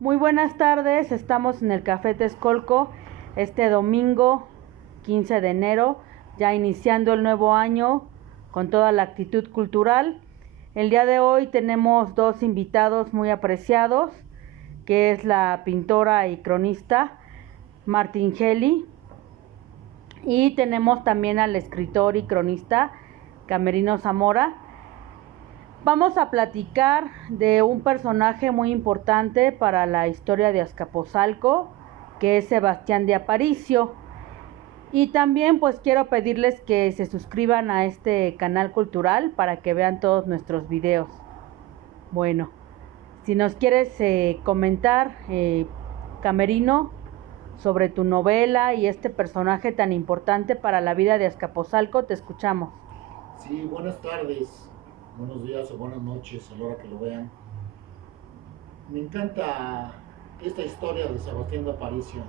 Muy buenas tardes, estamos en el Café Texcolco este domingo 15 de enero, ya iniciando el nuevo año con toda la actitud cultural. El día de hoy tenemos dos invitados muy apreciados, que es la pintora y cronista Martingeli, y tenemos también al escritor y cronista Camerino Zamora. Vamos a platicar de un personaje muy importante para la historia de Azcapotzalco, que es Sebastián de Aparicio. Y también pues quiero pedirles que se suscriban a este canal cultural para que vean todos nuestros videos. Bueno, si nos quieres comentar, Camerino, sobre tu novela y este personaje tan importante para la vida de Azcapotzalco, te escuchamos. Sí, buenas tardes, buenos días o buenas noches a la hora que lo vean. Me encanta esta historia de Sebastián de Aparicio,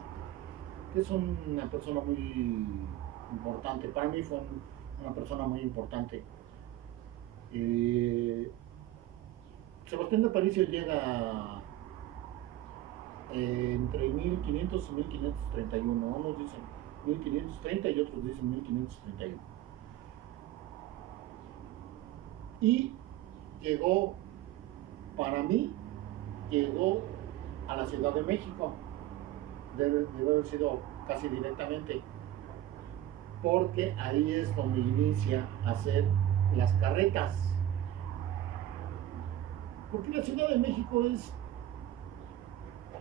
que es una persona muy importante. Para mí fue una persona muy importante. Eh, Sebastián de Aparicio llega entre 1500 y 1531. Unos dicen 1530 y otros dicen 1531. Y llegó, para mí, llegó a la Ciudad de México. Debe haber sido casi directamente, porque ahí es donde inicia a hacer las carretas. Porque la Ciudad de México es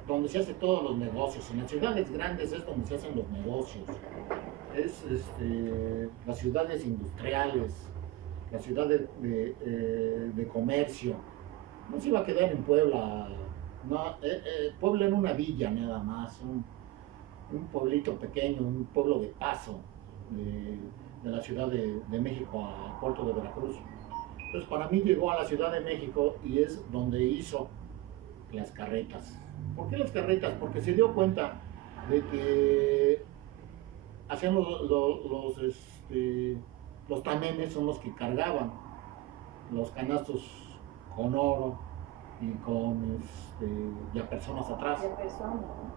donde se hacen todos los negocios. En las ciudades grandes es donde se hacen los negocios. Es las ciudades industriales, la ciudad de comercio. No se iba a quedar en Puebla. No, Puebla era una villa nada más, un pueblito pequeño, un pueblo de paso de la Ciudad de México a Puerto de Veracruz. Entonces para mí llegó a la Ciudad de México y es donde hizo las carretas. ¿Por qué las carretas? Porque se dio cuenta de que hacían los tamemes, son los que cargaban los canastos con oro y con ya personas atrás.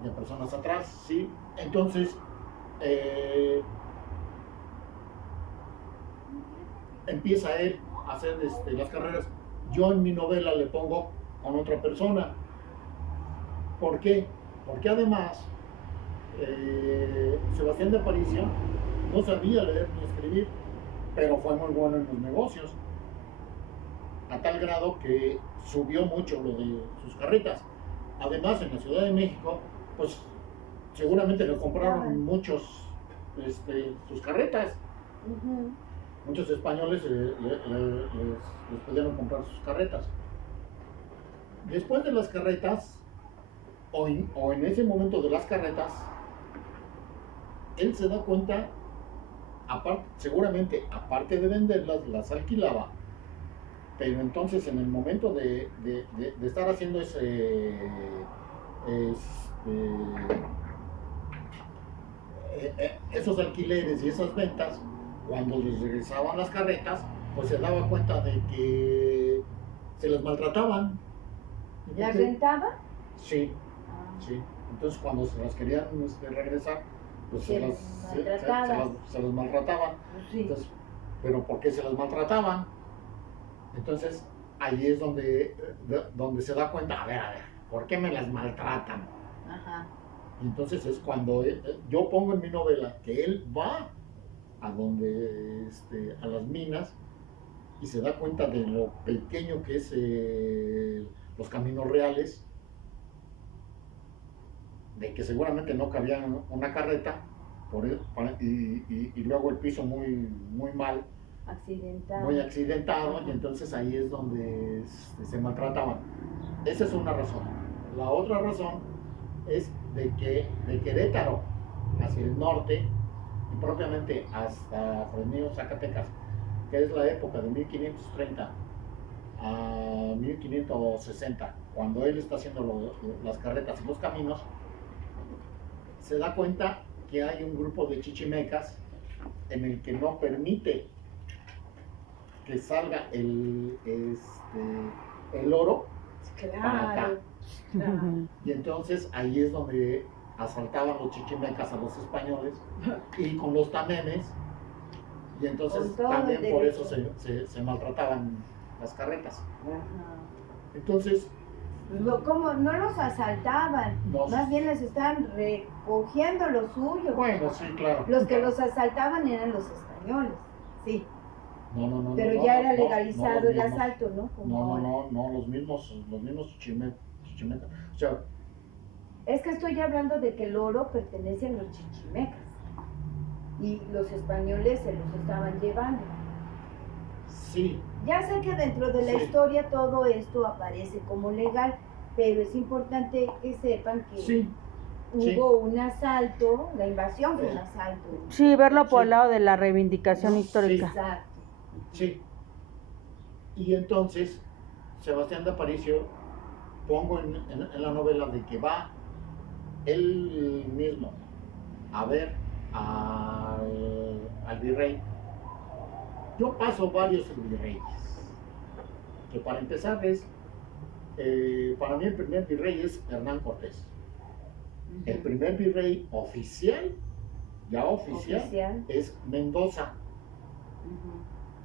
Ya personas atrás, sí. Entonces, empieza él a hacer las carreras. Yo en mi novela le pongo con otra persona. ¿Por qué? Porque además, Sebastián de Aparicio no sabía leer ni escribir, pero fue muy bueno en los negocios, a tal grado que subió mucho lo de sus carretas. Además, en la Ciudad de México, pues seguramente le compraron muchos sus carretas. Muchos españoles les pudieron comprar sus carretas. Después de las carretas, o en ese momento de las carretas, él se da cuenta, seguramente aparte de venderlas, las alquilaba. Pero entonces en el momento de estar haciendo esos alquileres y esas ventas, cuando les regresaban las carretas, pues se daba cuenta de que se las maltrataban. ¿Las rentaba? Sí, sí. Entonces cuando se las querían regresar, pues se las maltrataban. Sí. Entonces, ¿pero por qué se las maltrataban? Entonces ahí es donde se da cuenta, a ver, ¿por qué me las maltratan? Ajá. Entonces es cuando yo pongo en mi novela que él va a donde a las minas y se da cuenta de lo pequeño que es los caminos reales, de que seguramente no cabía una carreta y luego el piso muy mal, muy accidentado, y entonces ahí es donde se maltrataban. Esa es una razón. La otra razón es de que de Querétaro hacia el norte y propiamente hasta Fresnillo, Zacatecas, que es la época de 1530 a 1560, cuando él está haciendo las carretas y los caminos, se da cuenta que hay un grupo de chichimecas en el que no permite que salga el oro, claro, para acá. Y entonces ahí es donde asaltaban los chichimecas a los españoles y con los tamemes, y entonces también por eso se maltrataban las carretas. Entonces, ¿cómo? No los asaltaban, no, más bien les estaban recogiendo lo suyo. Bueno, sí, claro. Los que los asaltaban eran los españoles, sí. No, pero ya era legalizado el asalto, ¿no? No, los mismos chichimecas. O sea, es que estoy hablando de que el oro pertenece a los chichimecas y los españoles se los estaban llevando. Sí. Ya sé que dentro de la historia todo esto aparece como legal, pero es importante que sepan que hubo un asalto, la invasión fue un asalto. Sí, verlo por el lado de la reivindicación histórica. Exacto. Sí. Y entonces, Sebastián de Aparicio, pongo en la novela de que va él mismo a ver al virrey. Yo paso varios virreyes, que para empezar para mí el primer virrey es Hernán Cortés. El primer virrey oficial, es Mendoza.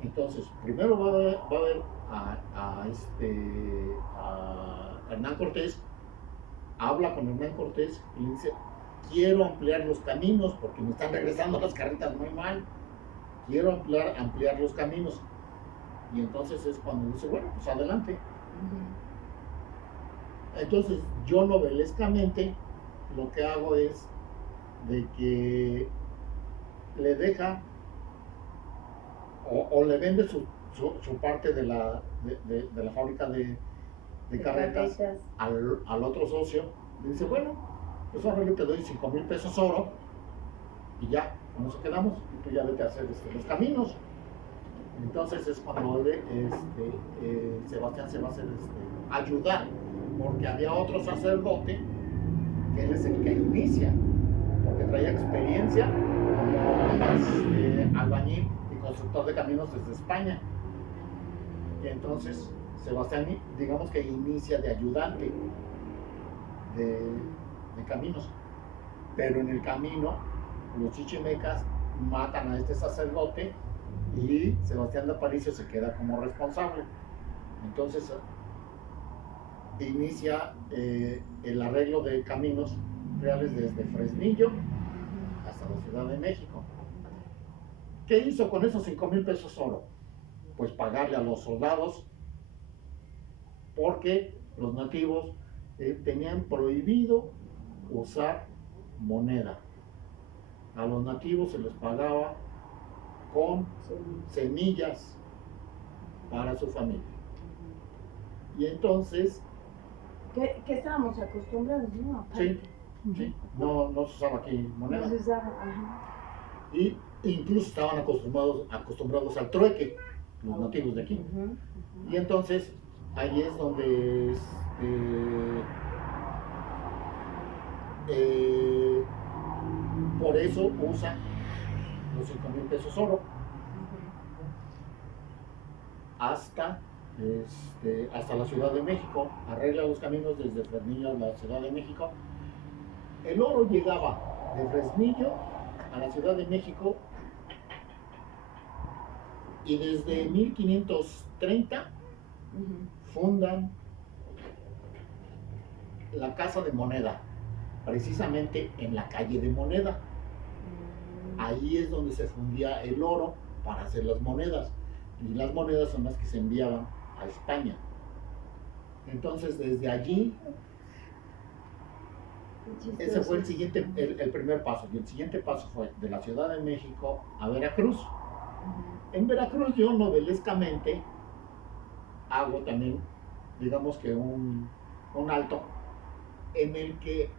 Entonces, primero va a ver a Hernán Cortés, habla con Hernán Cortés y le dice: quiero ampliar los caminos porque me están regresando las carretas muy mal. Quiero ampliar los caminos. Y entonces es cuando dice: bueno, pues adelante. Entonces yo novelescamente lo que hago es de que le deja o le vende su parte de la fábrica de carretas al otro socio. Le dice: bueno, pues ahora yo te doy 5,000 pesos oro y ya, con eso quedamos, y tú ya vete a hacer los caminos. Entonces es cuando Sebastián se va a hacer ayudar, porque había otro sacerdote que él es el que inicia, porque traía experiencia como albañil y constructor de caminos desde España. Y entonces Sebastián, digamos que inicia de ayudante de caminos, pero en el camino los chichimecas matan a este sacerdote y Sebastián de Aparicio se queda como responsable. Entonces inicia el arreglo de caminos reales desde Fresnillo hasta la Ciudad de México. ¿Qué hizo con esos 5,000 pesos oro? Pues pagarle a los soldados, porque los nativos tenían prohibido usar moneda. A los nativos se les pagaba con semillas para su familia. Y entonces... ¿Qué estábamos acostumbrados, no? Sí, no se usaba aquí moneda. No se usaba, Y incluso estaban acostumbrados al trueque, los nativos de aquí. Y entonces ahí es donde por eso usa los 5,000 pesos oro hasta la Ciudad de México. Arregla los caminos desde Fresnillo a la Ciudad de México. El oro llegaba de Fresnillo a la Ciudad de México, y desde 1530 fundan la Casa de Moneda, precisamente en la calle de Moneda. Ahí es donde se fundía el oro para hacer las monedas, y las monedas son las que se enviaban a España. Entonces desde allí, ese fue el primer paso, y el siguiente paso fue de la Ciudad de México a Veracruz. En Veracruz yo novelescamente hago también, digamos que un alto, en el que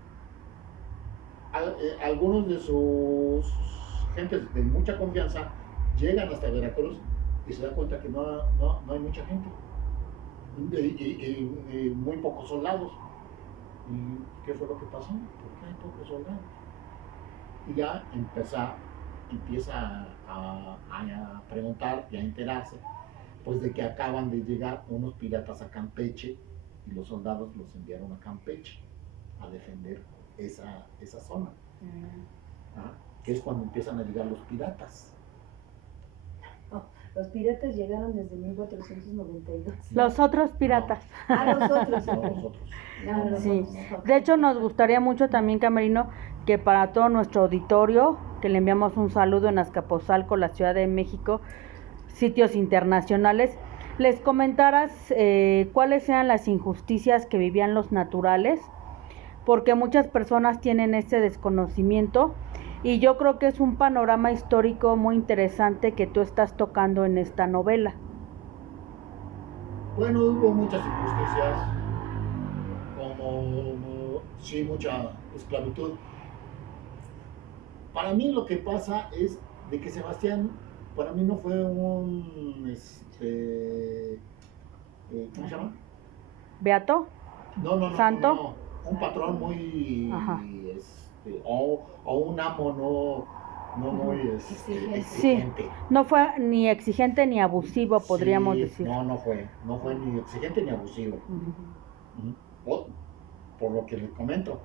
algunos de sus gentes de mucha confianza llegan hasta Veracruz y se dan cuenta que no hay mucha gente y muy pocos soldados. ¿Y qué fue lo que pasó? ¿Por qué hay pocos soldados? Y ya empieza a preguntar y a enterarse, pues, de que acaban de llegar unos piratas a Campeche y los soldados los enviaron a Campeche a defender esa zona. Que es cuando empiezan a llegar los piratas. Los piratas llegaron desde 1492. Los otros piratas. Los otros. No, nosotros. Sí. De hecho, nos gustaría mucho también, Camerino, que para todo nuestro auditorio, que le enviamos un saludo en Azcapotzalco, la Ciudad de México, sitios internacionales, les comentaras cuáles eran las injusticias que vivían los naturales, porque muchas personas tienen este desconocimiento. Y yo creo que es un panorama histórico muy interesante que tú estás tocando en esta novela. Bueno, hubo muchas injusticias, como sí, mucha esclavitud. Para mí lo que pasa es de que Sebastián, para mí no fue un, ¿cómo se llama? ¿Beato? No, ¿Santo? no, un patrón muy, o un amo no muy exigente. Sí, no fue ni exigente ni abusivo, podríamos decir. No fue ni exigente ni abusivo. Por lo que les comento,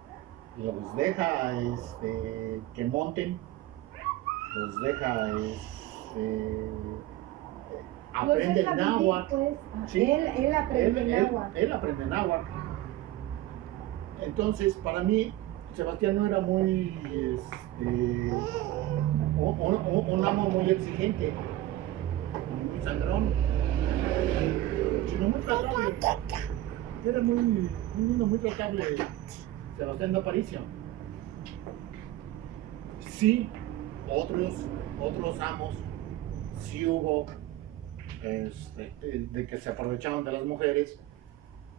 los deja que monten, los deja aprende el náhuatl. Pues, ¿sí? Él aprende náhuatl. Él aprende náhuatl. Entonces, para mí, Sebastián no era muy, un amo muy exigente, muy sangrón, sino muy tratable. Era un niño muy tratable, Sebastián de Aparicio. Sí, otros amos, sí hubo, de que se aprovechaban de las mujeres,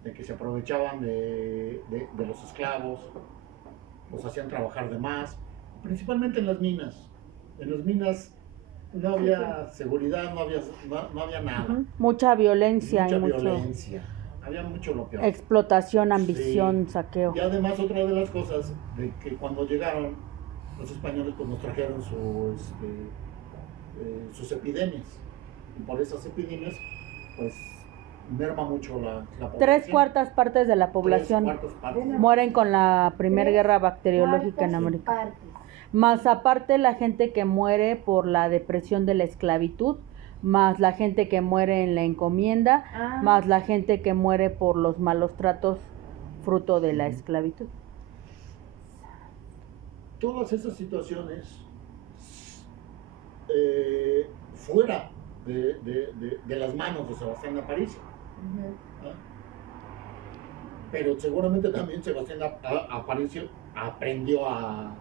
de que se aprovechaban de los esclavos, los hacían trabajar de más, principalmente en las minas. En las minas no había seguridad, no había nada. Mucha violencia. Mucha violencia. Había mucho lo peor. Explotación, ambición, saqueo. Y además otra de las cosas, de que cuando llegaron los españoles, pues nos trajeron sus epidemias. Y por esas epidemias, pues merma mucho la población. 3/4 partes de la población mueren con la primera guerra bacteriológica en América. Más aparte la gente que muere por la depresión de la esclavitud, más la gente que muere en la encomienda, más la gente que muere por los malos tratos fruto de la esclavitud. Todas esas situaciones fuera de las manos de Sebastián de Aparicio. Pero seguramente también Sebastián Aparicio aprendió a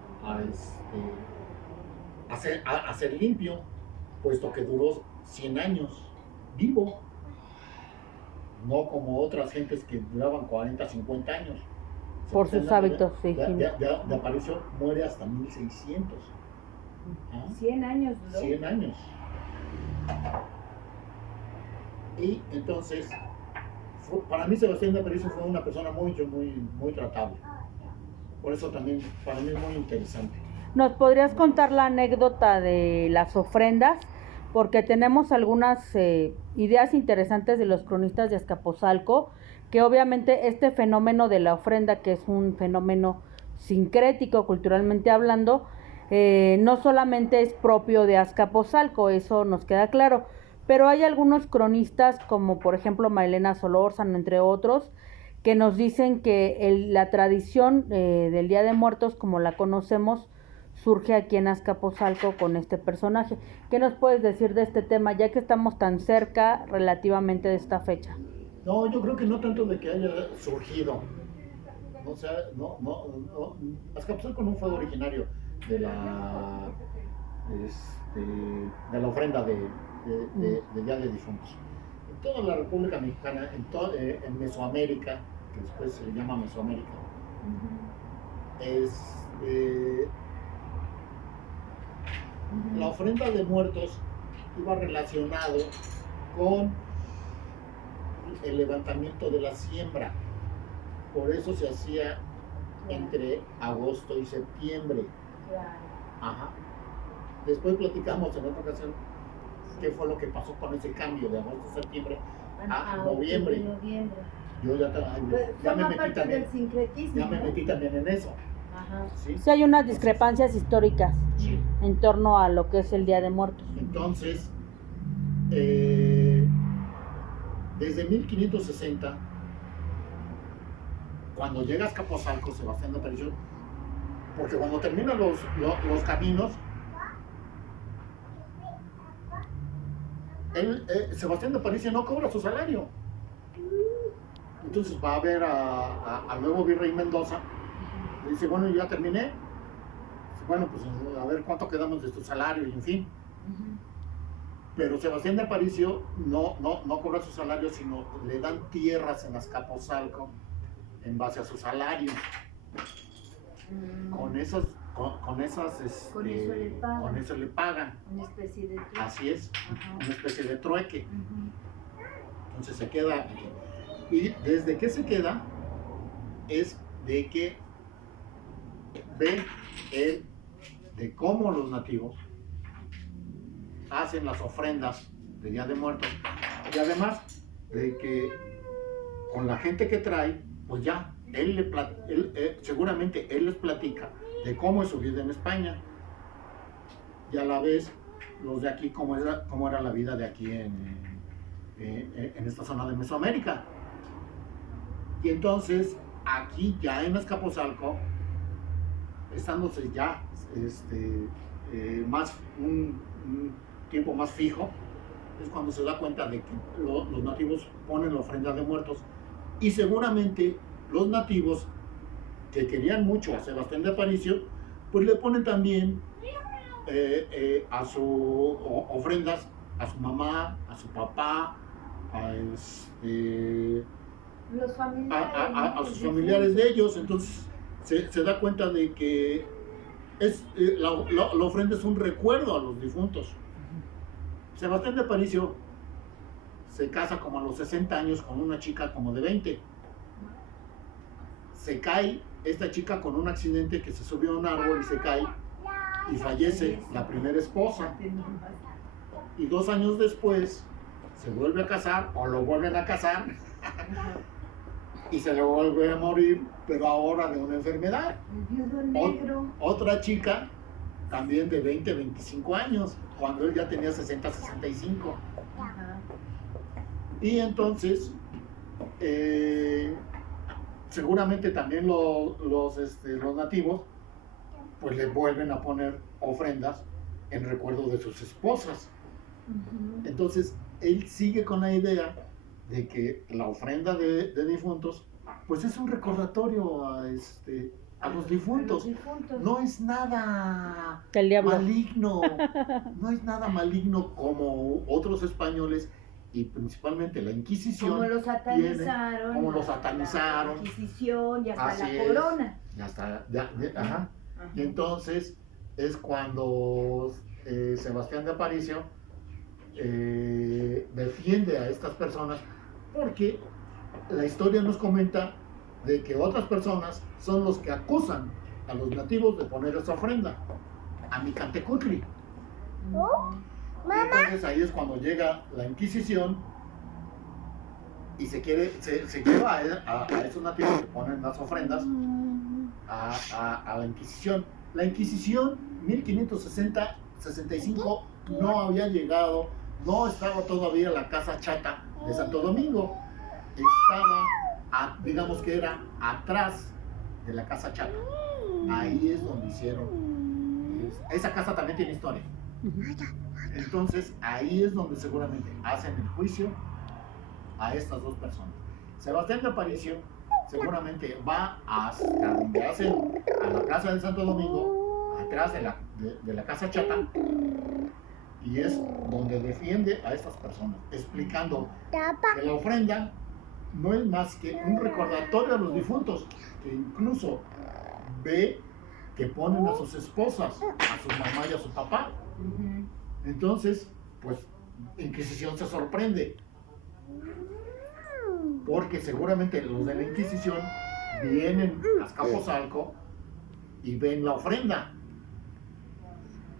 ser limpio, puesto que duró 100 años vivo, no como otras gentes que duraban 40, 50 años. Por sus hábitos, sí. De Aparicio muere hasta 1600. 100 años duró. 100 años. Y entonces, para mí Sebastián de Aparicio fue una persona muy tratable. Por eso también para mí es muy interesante. ¿Nos podrías contar la anécdota de las ofrendas? Porque tenemos algunas ideas interesantes de los cronistas de Azcapotzalco, que obviamente este fenómeno de la ofrenda, que es un fenómeno sincrético culturalmente hablando, no solamente es propio de Azcapotzalco, eso nos queda claro, pero hay algunos cronistas, como por ejemplo Marilena Solórzano, entre otros, que nos dicen que la tradición del Día de Muertos, como la conocemos, surge aquí en Azcapotzalco con este personaje. ¿Qué nos puedes decir de este tema, ya que estamos tan cerca relativamente de esta fecha? No, yo creo que no tanto de que haya surgido. O sea, no. Azcapotzalco no fue originario de la ofrenda de Día de Difuntos. En toda la República Mexicana, en Mesoamérica, que después se le llama Mesoamérica, la ofrenda de muertos iba relacionado con el levantamiento de la siembra. Por eso se hacía entre agosto y septiembre. Ajá. Después platicamos en otra ocasión qué fue lo que pasó con ese cambio de agosto a septiembre a noviembre. yo ya me metí parte también, del sincretismo, ya me ¿no? metí también en eso. Ajá. ¿Sí? Sí, hay unas discrepancias históricas Sí. en torno a lo que es el Día de Muertos. Entonces, desde 1560, cuando llega a Azcapotzalco, Sebastián de Aparicio, porque cuando terminan los caminos, Sebastián de Aparicio no cobra su salario. Entonces va a ver al nuevo virrey Mendoza, le dice, bueno, yo ya terminé, dice, bueno, pues a ver cuánto quedamos de tu salario, y en fin. Pero Sebastián de Aparicio no cobra su salario, sino le dan tierras en Azcapotzalco en base a su salario. Con eso le pagan. Una especie de trueque. Así es, Ajá. una especie de trueque. Entonces se queda aquí. Y desde que se queda es de que ve él de cómo los nativos hacen las ofrendas de Día de Muertos, y además de que con la gente que trae, pues ya seguramente él les platica de cómo es su vida en España, y a la vez los de aquí cómo era la vida de aquí en esta zona de Mesoamérica. Y entonces aquí ya en Azcapotzalco, estándose ya más un tiempo más fijo, es cuando se da cuenta de que los nativos ponen la ofrenda de muertos, y seguramente los nativos que querían mucho a Sebastián de Aparicio, pues le ponen también a sus ofrendas a su mamá, a su papá, a sus familiares de ellos. Entonces se da cuenta de que la ofrenda es un recuerdo a los difuntos. Sebastián de Aparicio se casa como a los 60 años con una chica como de 20. Se cae esta chica con un accidente, que se subió a un árbol y se cae y fallece la primera esposa. Y 2 años después se vuelve a casar, o lo vuelven a casar, y se le vuelve a morir, pero ahora de una enfermedad. Otra chica, también de 20, 25 años, cuando él ya tenía 60, 65. Y entonces, seguramente también los nativos, pues le vuelven a poner ofrendas en recuerdo de sus esposas. Entonces, él sigue con la idea de que la ofrenda de difuntos, pues es un recordatorio a los difuntos. No es nada maligno, no es nada maligno como otros españoles, y principalmente la Inquisición. Como lo satanizaron. La Inquisición y hasta Así la corona. Ajá. Y entonces es cuando Sebastián de Aparicio defiende a estas personas, porque la historia nos comenta de que otras personas son los que acusan a los nativos de poner esa ofrenda a Micantecutli. Entonces ahí es cuando llega la Inquisición y se lleva a esos nativos que ponen las ofrendas a la Inquisición. La Inquisición 1565 no había llegado, no estaba todavía la Casa Chata de Santo Domingo, estaba, digamos que era atrás de la Casa Chata. Ahí es donde hicieron, esa casa también tiene historia. Entonces ahí es donde seguramente hacen el juicio a estas dos personas. Sebastián de Aparicio seguramente va hasta donde hacen, a la casa de Santo Domingo, atrás de la Casa Chata, y es donde defiende a estas personas, explicando que la ofrenda no es más que un recordatorio a los difuntos, que incluso ve que ponen a sus esposas, a su mamá y a su papá. Entonces, pues, Inquisición se sorprende, porque seguramente los de la Inquisición vienen a Azcapotzalco y ven la ofrenda,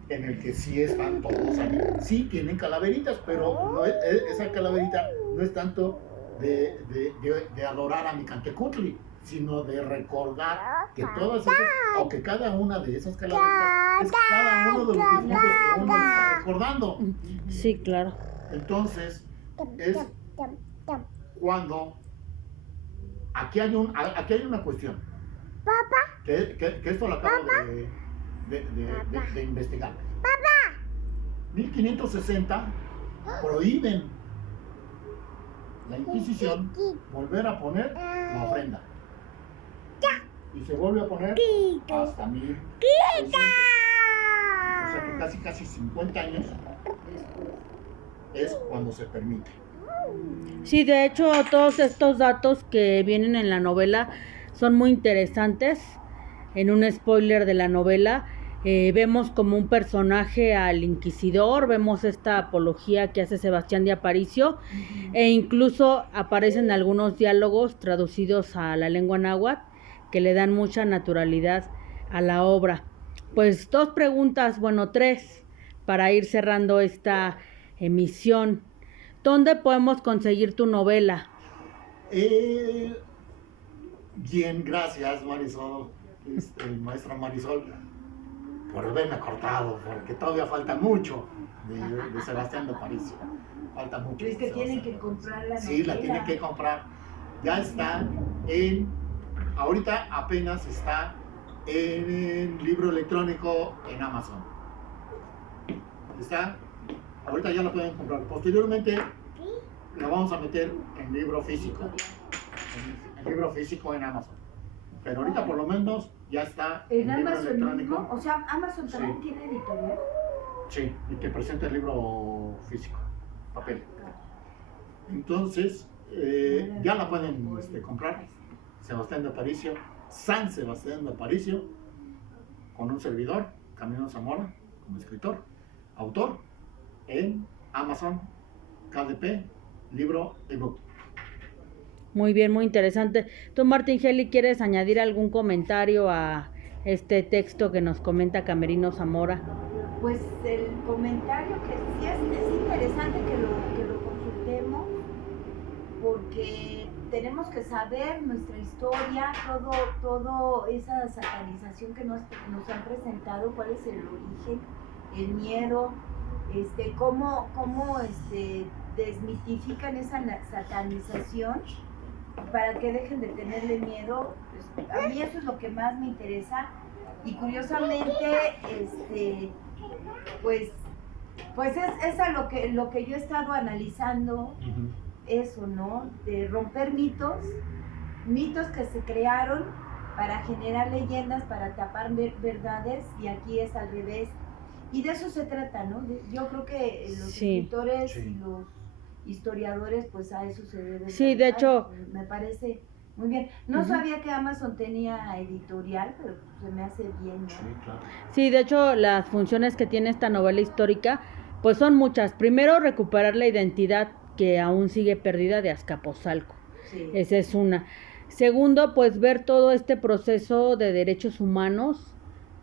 en el que sí están todos ahí. Sí tienen calaveritas, pero esa calaverita no es tanto de adorar a Micantecutli, sino de recordar que todas esas, o que cada una de esas calaveras es cada uno de los difuntos que uno está recordando. Sí, claro. Entonces, es cuando aquí hay una cuestión que esto lo acabo de investigar. 1560 prohíben la Inquisición volver a poner la ofrenda y se vuelve a poner hasta 1600. O sea que casi 50 años es cuando se permite. Sí, de hecho, todos estos datos que vienen en la novela son muy interesantes. En un spoiler de la novela, vemos como un personaje al inquisidor, vemos esta apología que hace Sebastián de Aparicio, e incluso aparecen algunos diálogos traducidos a la lengua náhuatl que le dan mucha naturalidad a la obra. Pues 2 preguntas, bueno, 3, para ir cerrando esta emisión. ¿Dónde podemos conseguir tu novela? Bien, gracias Marisol, maestra Marisol, por haberme cortado, porque todavía falta mucho de Sebastián de Aparicio. Falta mucho. Es que tienen que comprar la novela. Sí, la tienen que comprar. Ya está ahorita apenas está en libro electrónico en Amazon. Ahorita ya la pueden comprar. Posteriormente la vamos a meter en libro físico. En libro físico en Amazon. Pero ahorita por lo menos ya está en libro Amazon electrónico. mismo. O sea, Amazon también tiene editorial. Sí, y te presenta el libro físico, papel. Entonces, ya la pueden comprar. Sebastián de Aparicio, San Sebastián de Aparicio, con un servidor, Camilo Zamora, como escritor, autor, en Amazon, KDP, libro ebook. Muy bien, muy interesante. Tú, Martín Geli, ¿quieres añadir algún comentario a este texto que nos comenta Camerino Zamora? Pues el comentario que sí es interesante que lo consultemos, porque tenemos que saber nuestra historia, todo esa satanización que nos han presentado, cuál es el origen, el miedo, cómo desmitifican esa satanización para que dejen de tenerle miedo. Pues, a mí eso es lo que más me interesa, y curiosamente pues es a lo que yo he estado analizando. Eso, ¿no? De romper mitos que se crearon para generar leyendas, para tapar verdades, y aquí es al revés. Y de eso se trata, ¿no? Yo creo que los escritores y los historiadores, pues a eso se debe. Sí, de hecho. Me parece muy bien. No sabía que Amazon tenía editorial, pero se me hace bien, ¿no? Sí, claro. Sí, de hecho, las funciones que tiene esta novela histórica, pues son muchas. Primero, recuperar la identidad que aún sigue perdida de Azcapotzalco. Sí. Esa es una. Segundo, pues ver todo este proceso de derechos humanos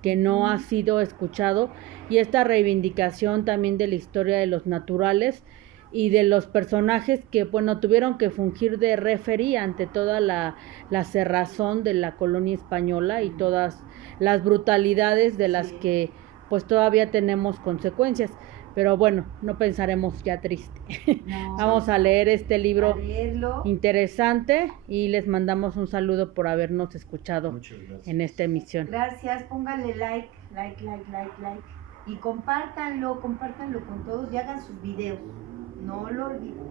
que no ha sido escuchado, y esta reivindicación también de la historia de los naturales y de los personajes que, bueno, tuvieron que fungir de referí ante toda la cerrazón de la colonia española y todas las brutalidades de las que pues todavía tenemos consecuencias. Pero bueno, no pensaremos ya triste. No, Vamos a leer este libro leerlo. Interesante, y les mandamos un saludo por habernos escuchado en esta emisión. Gracias, pónganle like, y compártanlo con todos, y hagan sus videos, no lo olviden.